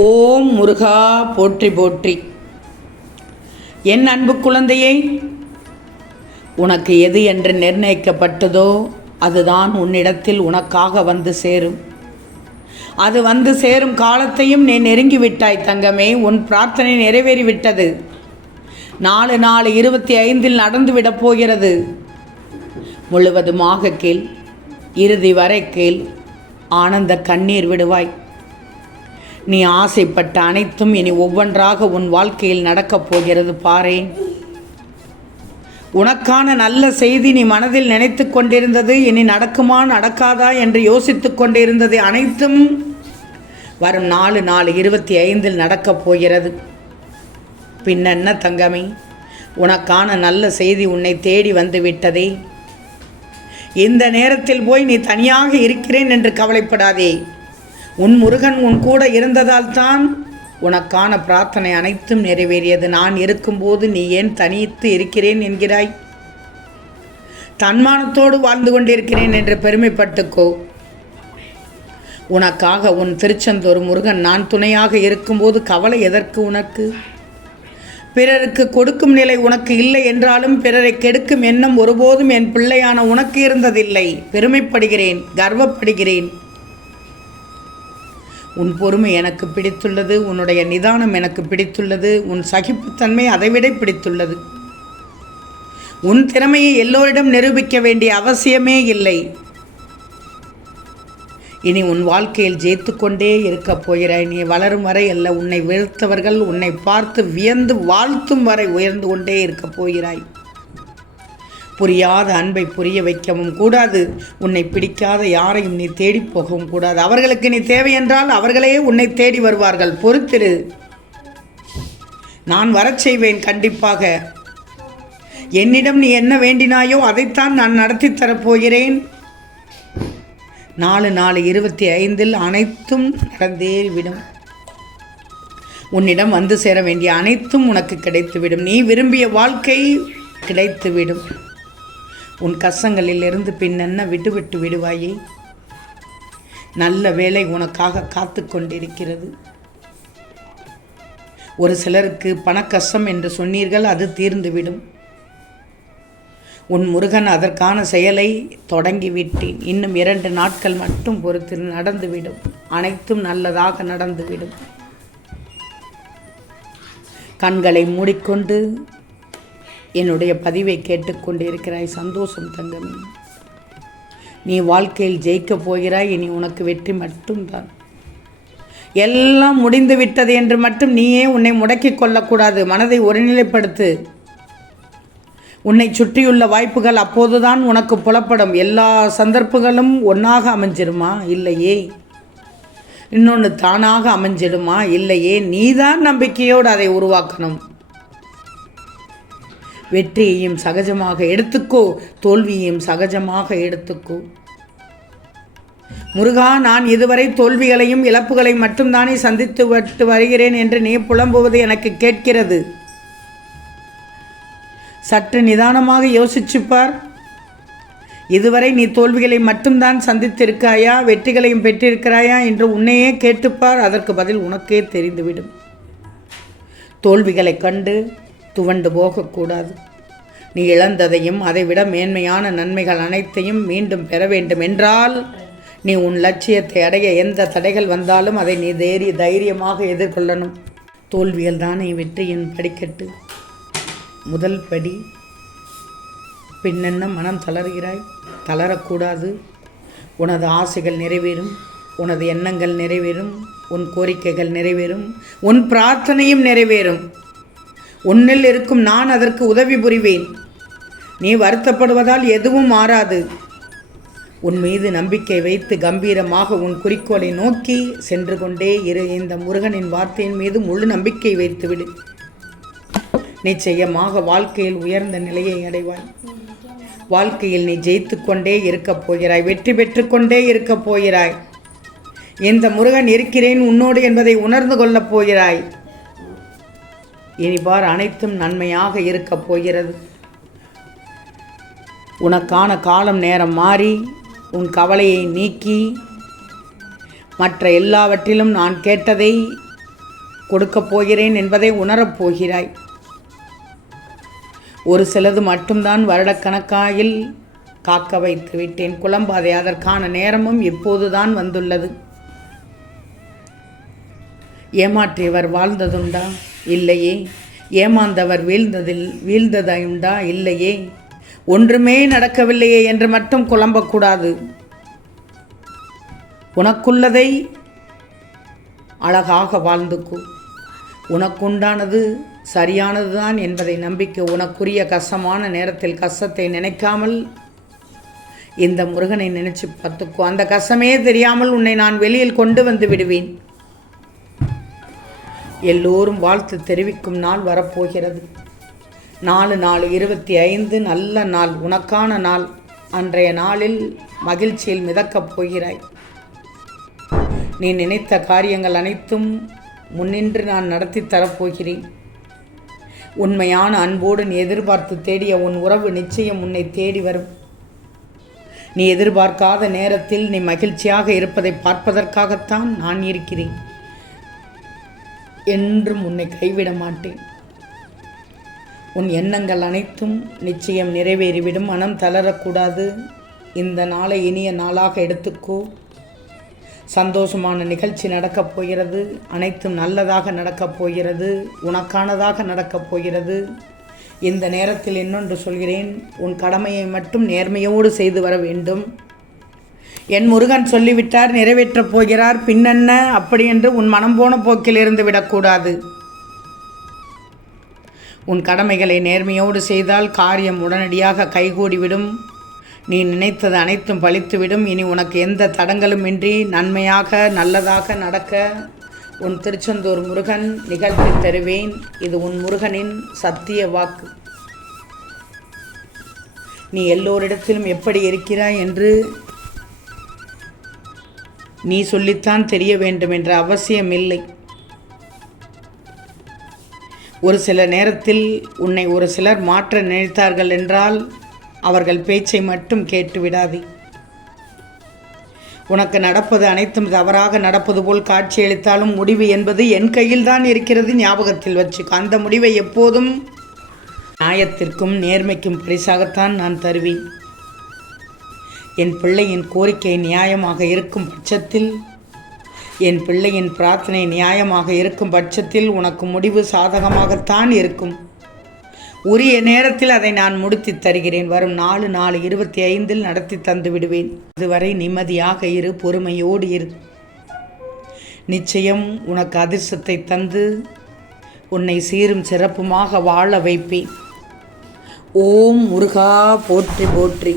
ஓம் முருகா போற்றி போற்றி. என் அன்பு குழந்தையே, உனக்கு எது என்று நிர்ணயிக்கப்பட்டதோ அதுதான் உன்னிடத்தில் உனக்காக வந்து சேரும். அது வந்து சேரும் காலத்தையும் நீ நெருங்கிவிட்டாய் தங்கமே. உன் பிரார்த்தனை நிறைவேறிவிட்டது. 4/4/25 நடந்துவிடப் போகிறது. முழுவதுமாக கேள், இறுதி வரை கேள். ஆனந்த கண்ணீர் விடுவாய். நீ ஆசைப்பட்ட அனைத்தும் இனி ஒவ்வொன்றாக உன் வாழ்க்கையில் நடக்கப் போகிறது. பாரே, உனக்கான நல்ல செய்தி நீ மனதில் நினைத்து கொண்டிருந்தது இனி நடக்குமா நடக்காதா என்று யோசித்து கொண்டிருந்தது அனைத்தும் வரும் 4/4/25 நடக்கப் போகிறது. பின்னென்ன தங்கமே, உனக்கான நல்ல செய்தி உன்னை தேடி வந்து விட்டதே. இந்த நேரத்தில் போய் நீ தனியாக இருக்கிறேன் என்று கவலைப்படாதே. உன் முருகன் உன் கூட இருந்ததால் தான் உனக்கான பிரார்த்தனை அனைத்தும் நிறைவேறியது. நான் இருக்கும்போது நீ ஏன் தனித்து இருக்கிறேன் என்கிறாய்? தன்மானத்தோடு வாழ்ந்து கொண்டிருக்கிறேன் என்று பெருமைப்பட்டுக்கோ. உனக்காக உன் திருச்செந்தூர் முருகன் நான் துணையாக இருக்கும்போது கவலை எதற்கு உனக்கு? பிறருக்கு கொடுக்கும் நிலை உனக்கு இல்லை என்றாலும் பிறரை கெடுக்கும் எண்ணம் ஒருபோதும் என் பிள்ளையான உனக்கு இருந்ததில்லை. பெருமைப்படுகிறேன், கர்வப்படுகிறேன். உன் பொறுமை எனக்கு பிடித்துள்ளது. உன்னுடைய நிதானம் எனக்கு பிடித்துள்ளது. உன் சகிப்புத்தன்மை அதைவிட பிடித்துள்ளது. உன் திறமையை எல்லோரிடம் நிரூபிக்க வேண்டிய அவசியமே இல்லை. இனி உன் வாழ்க்கையில் ஜெயித்து கொண்டே இருக்கப் போகிறாய். நீ வளரும் வரை அல்ல, உன்னை வீழ்த்தவர்கள் உன்னை பார்த்து வியந்து வாழ்த்தும் வரை உயர்ந்து கொண்டே இருக்கப் போகிறாய். புரியாத அன்பை புரிய வைக்கவும் கூடாது. உன்னை பிடிக்காத யாரையும் நீ தேடி போகவும் கூடாது. அவர்களுக்கு நீ தேவை என்றால் அவர்களே உன்னை தேடி வருவார்கள். பொறுத்திரு, நான் வரச் செய்வேன் கண்டிப்பாக. என்னிடம் நீ என்ன வேண்டினாயோ அதைத்தான் நான் நடத்தி தரப்போகிறேன். 4/4/25 அனைத்தும் நடந்தேவிடும். உன்னிடம் வந்து சேர வேண்டிய அனைத்தும் உனக்கு கிடைத்துவிடும். நீ விரும்பிய வாழ்க்கை கிடைத்துவிடும். உன் கஷ்டங்களிலிருந்து பின்னென்ன விட்டுவிட்டு விடுவாயே. நல்ல வேலை உனக்காக காத்து கொண்டிருக்கிறது. ஒரு சிலருக்கு பணக்கஷ்டம் என்று சொன்னீர்கள், அது தீர்ந்துவிடும். உன் முருகன் அதற்கான செயலை தொடங்கிவிட்டேன். இன்னும் 2 நாட்கள் மட்டும் பொறுத்து நடந்துவிடும். அனைத்தும் நல்லதாக நடந்துவிடும். கண்களை மூடிக்கொண்டு என்னுடைய பதிவை கேட்டுக்கொண்டிருக்கிறாய். சந்தோஷம் தங்கமே. நீ வாழ்க்கையில் ஜெயிக்கப் போகிறாய். இனி உனக்கு வெற்றி மட்டும்தான். எல்லாம் முடிந்து விட்டது என்று மட்டும் நீயே உன்னை முடக்கிக் கொள்ளக்கூடாது. மனதை ஒருநிலைப்படுத்து. உன்னை சுற்றியுள்ள வாய்ப்புகள் அப்போதுதான் உனக்கு புலப்படும். எல்லா சந்தர்ப்பங்களும் ஒன்றாக அமைஞ்சிருமா? இல்லையே. இன்னொன்று தானாக அமைஞ்சிடுமா? இல்லையே. நீதான் நம்பிக்கையோடு அதை உருவாக்கணும். வெற்றியையும் சகஜமாக எடுத்துக்கோ, தோல்வியையும் சகஜமாக எடுத்துக்கோ. முருகா, நான் இதுவரை தோல்விகளையும் இழப்புகளையும் மட்டும்தானே சந்தித்து வருகிறேன் என்று நீ புலம்புவது எனக்கு கேட்கிறது. சற்று நிதானமாக யோசிச்சுப்பார். இதுவரை நீ தோல்விகளை மட்டும்தான் சந்தித்திருக்காயா, வெற்றிகளையும் பெற்றிருக்கிறாயா என்று உன்னையே கேட்டுப்பார். அதற்கு பதில் உனக்கே தெரிந்துவிடும். தோல்விகளை கண்டு துவண்டு போகக்கூடாது. நீ இழந்ததையும் அதைவிட மேன்மையான நன்மைகள் அனைத்தையும் மீண்டும் பெற வேண்டும் என்றால் நீ உன் லட்சியத்தை அடைய எந்த தடைகள் வந்தாலும் அதை நீ தைரியமாக எதிர்கொள்ளணும். தோல்விகள் தானே வெற்றியின் படிக்கட்டு. முதல் படி. பின்னென்ன மனம் தளர்கிறாய்? தளரக்கூடாது. உனது ஆசைகள் நிறைவேறும். உனது எண்ணங்கள் நிறைவேறும். உன் கோரிக்கைகள் நிறைவேறும். உன் பிரார்த்தனையும் நிறைவேறும். உன்னில் இருக்கும் நான் அதற்கு உதவி புரிவேன். நீ வருத்தப்படுவதால் எதுவும் மாறாது. உன் மீது நம்பிக்கை வைத்து கம்பீரமாக உன் குறிக்கோளை நோக்கி சென்று கொண்டே இரு. இந்த முருகனின் வார்த்தையின் மீது முழு நம்பிக்கை வைத்துவிடு. நிச்சயமாக வாழ்க்கையில் உயர்ந்த நிலையை அடைவாய். வாழ்க்கையில் நீ ஜெயித்து கொண்டே இருக்கப் போகிறாய். வெற்றி பெற்று கொண்டே இருக்கப் போகிறாய். இந்த முருகன் இருக்கிறேன் உன்னோடு என்பதை உணர்ந்து கொள்ளப் போகிறாய். இனிபார் அனைத்தும் நன்மையாக இருக்கப் போகிறது. உனக்கான காலம் நேரம் மாறி உன் கவலையை நீக்கி மற்ற எல்லாவற்றிலும் நான் கேட்டதை கொடுக்கப் போகிறேன் என்பதை உணரப் போகிறாய். ஒரு சிலது மட்டும்தான் வருடக்கணக்காயில் காக்க வைத்து விட்டேன். குழம்பாதே, அதற்கான நேரமும் இப்போதுதான் வந்துள்ளது. ஏமாற்றியவர் வாழ்ந்ததுண்டா? இல்லையே. ஏமாந்தவர் வீழ்ந்ததுண்டா? இல்லையே. ஒன்றுமே நடக்கவில்லையே என்று மட்டும் குழம்பக்கூடாது. உனக்குள்ளதை அழகாக வாழ்ந்துக்கோ. உனக்குண்டானது சரியானதுதான் என்பதை நம்பிக்கை. உனக்குரிய கஷ்டமான நேரத்தில் கஷ்டத்தை நினைக்காமல் இந்த முருகனை நினைச்சு பார்த்துக்கோ. அந்த கஷ்டமே தெரியாமல் உன்னை நான் வெளியில் கொண்டு வந்து விடுவேன். எல்லோரும் வாழ்த்து தெரிவிக்கும் நாள் வரப்போகிறது. 4/4/25 நல்ல நாள், உனக்கான நாள். அன்றைய நாளில் மகிழ்ச்சியில் மிதக்கப் போகிறாய். நீ நினைத்த காரியங்கள் அனைத்தும் முன்னின்று நான் நடத்தி தரப்போகிறேன். உண்மையான அன்போடு நீ எதிர்பார்த்து தேடிய உன் உறவு நிச்சயம் உன்னை தேடி வரும். நீ எதிர்பார்க்காத நேரத்தில் நீ மகிழ்ச்சியாக இருப்பதை பார்ப்பதற்காகத்தான் நான் இருக்கிறேன். என்றும் உன்னை கைவிட மாட்டேன். உன் எண்ணங்கள் அனைத்தும் நிச்சயம் நிறைவேறிவிடும். மனம் தளரக்கூடாது. இந்த நாளை இனிய நாளாக எடுத்துக்கோ. சந்தோஷமான நிகழ்ச்சி நடக்கப் போகிறது. அனைத்தும் நல்லதாக நடக்கப் போகிறது. உனக்கானதாக நடக்கப் போகிறது. இந்த நேரத்தில் இன்னொன்று சொல்கிறேன். உன் கடமையை மட்டும் நேர்மையோடு செய்து வர வேண்டும். என் முருகன் சொல்லிவிட்டார், நிறைவேற்றப் போகிறார், பின்னென்ன அப்படி என்று உன் மனம் போன போக்கில் இருந்து விடக்கூடாது. உன் கடமைகளை நேர்மையோடு செய்தால் காரியம் உடனடியாக கைகூடிவிடும். நீ நினைத்தது அனைத்தும் பலித்துவிடும். இனி உனக்கு எந்த தடங்களும் இன்றி நன்மையாக நல்லதாக நடக்க உன் திருச்செந்தூர் முருகன் நிகழ்த்தி தருவேன். இது உன் முருகனின் சத்திய வாக்கு. நீ எல்லோரிடத்திலும் எப்படி இருக்கிறாய் என்று நீ சொல்லித்தான் தெரிய வேண்டும் என்ற அவசியமில்லை. ஒரு சில நேரத்தில் உன்னை ஒரு சிலர் மாற்ற நினைத்தார்கள் என்றால் அவர்கள் பேச்சை மட்டும் கேட்டுவிடாதே. உனக்கு நடப்பது அனைத்தும் தவறாக நடப்பது போல் காட்சியளித்தாலும் முடிவு என்பது என் கையில் தான் இருக்கிறது. ஞாபகத்தில் வச்சுக்க. அந்த முடிவை எப்போதும் நியாயத்திற்கும் நேர்மைக்கும் பரிசாகத்தான் நான் தருவேன். என் பிள்ளையின் கோரிக்கை நியாயமாக இருக்கும் பட்சத்தில், என் பிள்ளையின் பிரார்த்தனை நியாயமாக இருக்கும் பட்சத்தில் உனக்கு முடிவு சாதகமாகத்தான் இருக்கும். உரிய நேரத்தில் அதை நான் முடித்து தருகிறேன். வரும் 4/4/25 நடத்தி தந்து விடுவேன். அதுவரை நிம்மதியாக இரு, பொறுமையோடு இரு. நிச்சயம் உனக்கு அதிர்ஷ்டத்தை தந்து உன்னை சீரும் சிறப்புமாக வாழ வைப்பேன். ஓம் முருகா போற்றி போற்றி.